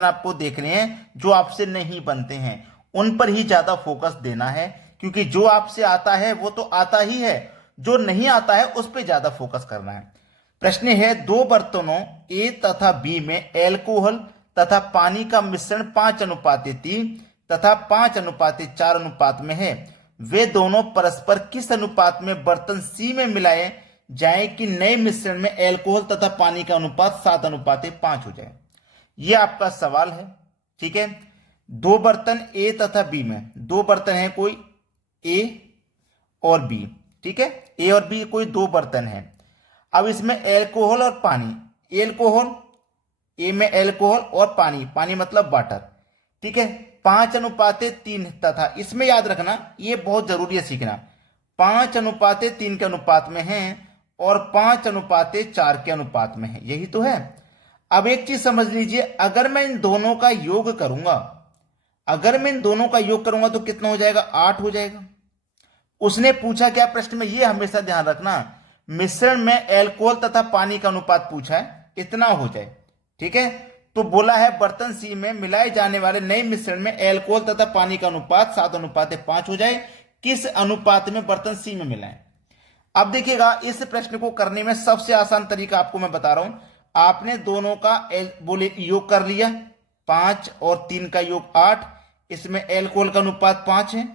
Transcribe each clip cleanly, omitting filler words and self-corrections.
आपको देखने हैं जो आपसे नहीं बनते हैं, उन पर ही ज्यादा फोकस देना है, क्योंकि जो आपसे आता है वो तो आता ही है, जो नहीं आता है उस पर ज्यादा फोकस करना है। प्रश्न है, दो बर्तनों ए तथा बी में एल्कोहल तथा पानी का मिश्रण 5:3 तथा 5:4 अनुपात में है। वे दोनों परस्पर किस अनुपात में बर्तन सी में मिलाए जाए कि नए मिश्रण में एल्कोहल तथा पानी का अनुपात 7:5 हो जाए। यह आपका सवाल है। ठीक है, दो बर्तन ए तथा बी में, दो बर्तन है कोई ए और बी। ठीक है, ए और बी कोई दो बर्तन है। अब इसमें एल्कोहल और पानी, एल्कोहल ए में एल्कोहल और पानी, पानी मतलब वाटर। ठीक है, 5:3 तथा इसमें याद रखना, ये बहुत जरूरी है सीखना, 5:3 के अनुपात में है और 5:4 के अनुपात में है, यही तो है। अब एक चीज समझ लीजिए, अगर मैं इन दोनों का योग करूंगा, अगर मैं इन दोनों का योग करूंगा तो कितना हो जाएगा, 8 हो जाएगा। उसने पूछा क्या प्रश्न में, ये हमेशा ध्यान रखना, मिश्रण में एल्कोहल तथा पानी का अनुपात पूछा है, इतना हो जाए। ठीक है, तो बोला है बर्तन सी में मिलाए जाने वाले नए मिश्रण में एल्कोहल तथा पानी का अनुपात 7:5 हो जाए। किस अनुपात में बर्तन सी में मिलाएं। अब देखिएगा, इस प्रश्न को करने में सबसे आसान तरीका आपको मैं बता रहा हूं। आपने दोनों का बोले योग कर लिया, 5 और 3 का योग 8, इसमें एल्कोहल का अनुपात 5 है।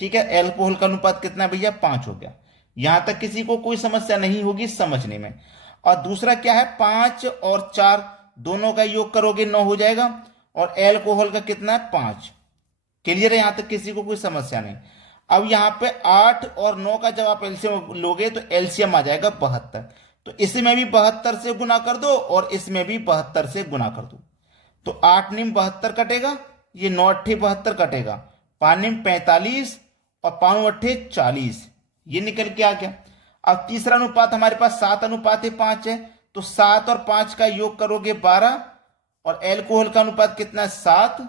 ठीक है, एल्कोहल का अनुपात कितना भैया, 5 हो गया। यहां तक किसी को कोई समस्या नहीं होगी समझने में। और दूसरा क्या है, 5 और 4 दोनों का योग करोगे 9 हो जाएगा, और एल्कोहल का कितना है, 5। क्लियर है, यहां तक किसी को कोई समस्या नहीं। अब यहां पे 8 और 9 का जब आप एलसीएम लोगे तो एलसीएम आ जाएगा 72। तो इसमें भी 72 से गुना कर दो और इसमें भी 72 से गुना कर दो, तो 8 निम 72 कटेगा, ये 9 अट्ठे 72 कटेगा, 5 निम 45 और 5 अट्ठे 40, ये निकल के आ गया। अब तीसरा अनुपात हमारे पास 7:5 है, तो 7 और 5 का योग करोगे 12, और एल्कोहल का अनुपात कितना है, 7।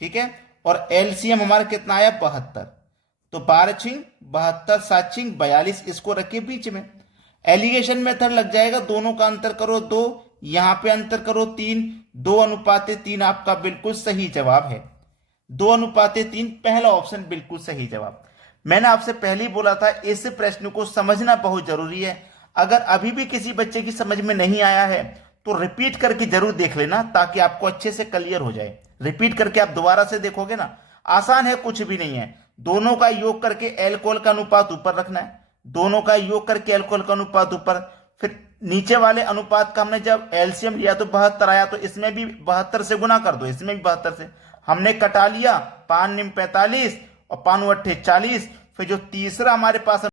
ठीक है, और एलसीएम हमारा कितना आया, 72। तो 12 छिंग 72, 7 छिंग 42, इसको रखिए बीच में। एलिगेशन मेथड लग जाएगा, दोनों का अंतर करो 2, यहां पे अंतर करो 3, 2:3 आपका बिल्कुल सही जवाब है। 2:3 पहला ऑप्शन बिल्कुल सही जवाब। मैंने आपसे पहले ही बोला था, इस प्रश्न को समझना बहुत जरूरी है। अगर अभी भी किसी बच्चे की समझ में नहीं आया है तो रिपीट करके जरूर देख लेना, ताकि आपको अच्छे से क्लियर हो जाए। रिपीट करके आप दोबारा से देखोगे ना, आसान है, कुछ भी नहीं है। दोनों का योग करके एल्कोहल का अनुपात ऊपर रखना है, दोनों का योग करके एल्कोहल का अनुपात ऊपर, फिर नीचे वाले अनुपात का हमने जब एलसीएम लिया तो 72 आया, तो इसमें भी 72 से गुना कर दो, इसमें भी 72 से। हमने कटा लिया, 5 निम 45 और 5 अट्ठे 40, फिर जो तीसरा हमारे पास